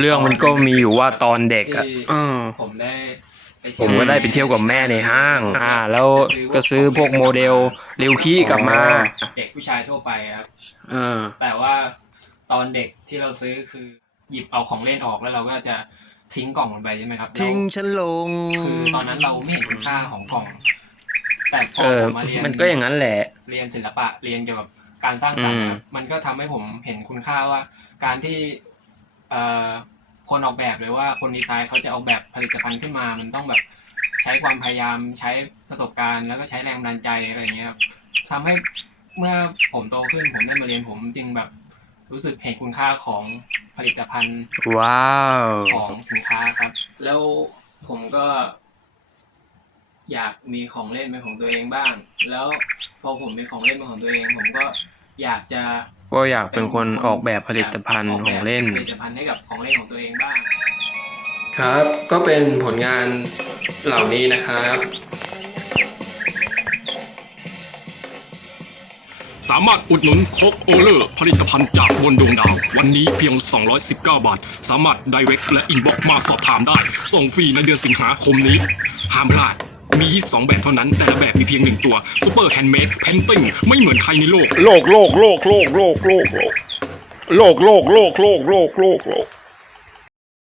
เรื่องมันก็มีอยู่ว่าตอนเด็กอ่ะผมได้ ผมก็ได้ไปเที่ยวกับแม่ในห้าง อ่า แล้วก็ซื้อพวกโมเดลเรวขี้กลับมาเด็กผู้ชายทั่วไปครับแต่ว่าตอนเด็กที่เราซื้อคือหยิบเอาของเล่นออกแล้ว เราก็จะทิ้งกล่องมันไปใช่ไหมครับ ทิ้งฉันลงคือตอนนั้นเราไม่เห็นคุณค่าของกล่องแต่พอมาเรียนมันก็อย่างนั้นแหละ เรียนศิลปะเรียนเกี่ยวกับการสร้างสรรค์มันก็ทําให้ผมเห็นคุณค่าว่า การที่เออคนออกแบบเลยว่าคนดีไซน์เขาจะออกแบบผลิตภัณฑ์ขึ้นมามันต้องแบบใช้ความพยายามใช้ประสบการณ์แล้วก็ใช้แรงดันใจอะไรอย่างเงี้ยทําให้เมื่อผมโตขึ้นผมได้มาเรียนผมจริงแบบรู้สึกเห็นคุณค่าของผลิตภัณฑ์ว้าวของสินค้าครับ แล้วผมก็ อยากมีของเล่นเป็นของตัวเองบ้างแล้วพอผมมีของเล่นเป็นของตัวเองผมก็ก็อยากเป็นคนออกแบบผลิตภัณฑ์ของเล่นผลิตภัณฑ์ให้กับของเล่นของตัวเองบ้าง ครับ ก็เป็นผลงานเหล่านี้นะครับ สามารถอุดหนุนโคกโอเลอร์ ผลิตภัณฑ์จากวนดวงดาว วันนี้เพียง 219 บาท สามารถไดเรกและอินบ็อกมาสอบถามได้ ส่งฟรีในเดือนสิงหาคมนี้ ห้ามพลาดมี 22 แบบเท่านั้น แต่ละแบบ มีเพียงหนึ่งตัวซูเปอร์แฮนด์เมดแพนติงไม่เหมือนใคร ในโลก โลก โลก โลก โลก โลก โลก โลก โลก โลก โลกโลกโลกโลก